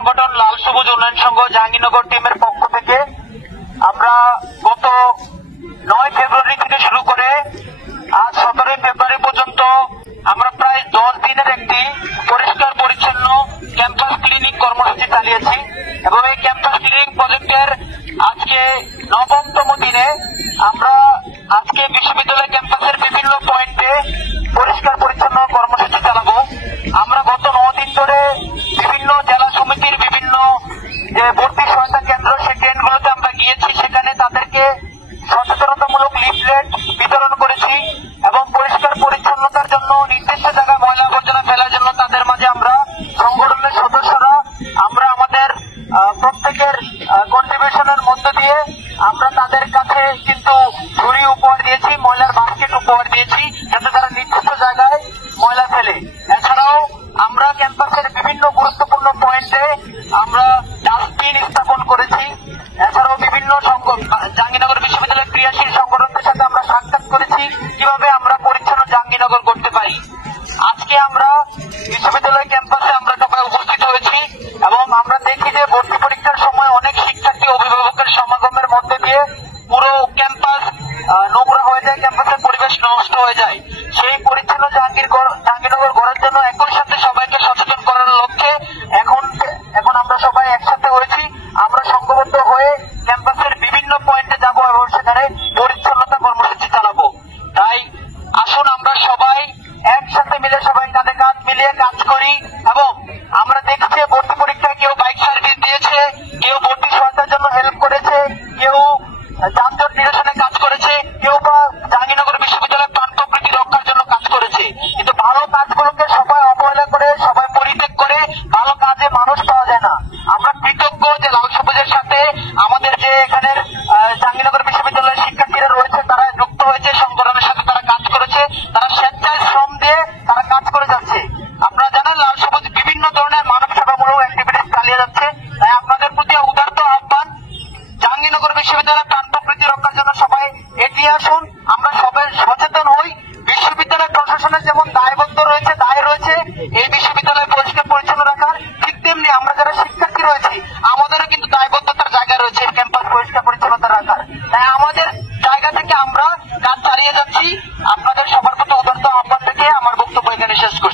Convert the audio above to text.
সংগঠন লাল সবুজ উন্নয়ন সংঘ জাহাঙ্গীরনগর টিমের পক্ষ থেকে আমরা গত 9 ফেব্রুয়ারি থেকে শুরু করে আজ 17 ফেব্রুয়ারি পর্যন্ত আমরা প্রায় 10 দিনের একটি পরিষ্কার পরিচ্ছন্ন ক্যাম্পাস ক্লিনিং কর্মসূচি চালিয়েছি এবং এই ক্যাম্পাস ক্লিনিং প্রজেক্টের আজকে 9তম দিনে আমরা আজকে বিশ্ববিদ্যালয় ক্যাম্পাসের বিভিন্ন পয়েন্টে পরিষ্কার পরিচ্ছন্ন কর্মসূচি চালাবো। আমরা গত 9 দিন ধরে বিভিন্ন জেলা সমিতির বিভিন্ন যে ভর্তি সহায়তা কেন্দ্র সেই কেন্দ্রগুলোতে আমরা গিয়েছি, সেখানে তাদেরকে সচেতনতামূলক লিফলেট বিতরণ করেছি এবং পরিষ্কার পরিচ্ছন্নতার জন্য নির্দিষ্ট জায়গায় ময়লা আবর্জনা ফেলার জন্য তাদের মাঝে আমরা সংগঠনের সদস্যরা আমরা আমাদের প্রত্যেকের কন্ট্রিবিউশনের মধ্য দিয়ে আমরা তাদের কাছে কিন্তু ঝুড়ি উপহার দিয়েছি, ময়লার বাস্কেট উপহার দিয়েছি যাতে তারা নির্দিষ্ট জায়গায় ময়লা ফেলে। এছাড়াও আমরা ক্যাম্পাসের বিভিন্ন গুরুত্বপূর্ণ পয়েন্টে আমরা ডাস্টবিন স্থাপন করেছি। এছাড়াও বিভিন্ন জাহাঙ্গীরনগর বিশ্ববিদ্যালয়ের ক্রিয়াশীল সংগঠনদের সাথে আমরা সাক্ষাৎ করেছি কিভাবে আমরা পরিচ্ছন্ন জাহাঙ্গীরনগর করতে পারি। আজকে আমরা বিশ্ববিদ্যালয় ক্যাম্পাসে আমরা সবাই উপস্থিত হয়েছি এবং আমরা দেখি যে ভর্তি পরীক্ষার সময় অনেক শিক্ষার্থী অভিভাবকের সমাগমের মধ্যে দিয়ে পুরো ক্যাম্পাস নোংরা হয়ে যায়, ক্যাম্পাসের পরিবেশ নষ্ট হয়ে যায়। সেই পরিচ্ছন্ন জাহাঙ্গীরনগর গড়ার জন্য একই সাথে সবাইকে সচেতন করার লক্ষ্যে এখন আমরা সবাই একসাথে হয়েছি। আমরা সংঘবদ্ধ হয়ে ক্যাম্পাসের বিভিন্ন পয়েন্টে যাব এবং সেখানে পরিচ্ছন্নতা কর্মসূচি চালাবো। তাই আসুন আমরা সবাই একসাথে মিলে সবাই কাঁধে কাঁধ মিলিয়ে কাজ করি এবং আমরা দেখছি ভর্তি পরীক্ষায় কেউ বাইক সার্ভিস দিয়েছে, কেউ ভর্তি সহায়তার জন্য হেল্প করেছে, কেউ যানজট নিরসনে কাজ করেছে, কেউ বা জাহাঙ্গীরনগর বিশ্ববিদ্যালয়ের প্রাণ প্রকৃতি রক্ষার জন্য কাজ করেছে। কিন্তু ভালো কাজগুলোকে সবাই অবহেলা করে সবাই পরিত্যাগ করে ভালো কাজে মানুষ পাওয়া যায় না। আমরা কৃতজ্ঞ যে লাল সবুজের সাথে আমাদের যে এখানের জাহাঙ্গীরনগর বিশ্ববিদ্যালয়ের শিক্ষার্থীরা রয়েছে, তারা যুক্ত হয়েছে, সংগঠনের সাথে তারা কাজ করেছে, তারা স্বেচ্ছায় শ্রম দিয়ে তারা কাজ করে যাচ্ছে। আপনারা জানেন লাল সবুজ বিভিন্ন ধরনের মানব সেবামূলক অ্যাক্টিভিটিস চালিয়ে যাচ্ছে। তাই আপনাদের প্রতি উদারত আহ্বান, জাহাঙ্গীরনগর বিশ্ববিদ্যালয়ের প্রাণ প্রকৃতি রক্ষার জন্য সবাই এগিয়ে আসুন, আমরা সবাই সচেতন হই। বিশ্ববিদ্যালয় প্রশাসনের যেমন দায় রয়েছে এই বিশ্ববিদ্যালয় পরিষ্কার পরিচ্ছন্ন রাখার, ঠিক তেমনি আমরা যারা শিক্ষার্থী রয়েছি আমাদেরও কিন্তু দায়বদ্ধতার জায়গা রয়েছে ক্যাম্পাস পরিষ্কার পরিচ্ছন্নতা রাখার। তাই আমাদের জায়গা থেকে আমরা কাজ চালিয়ে যাচ্ছি। আপনাদের সবার প্রতি উদারত আহ্বান থেকে আমার বক্তব্য এখানে শেষ করি।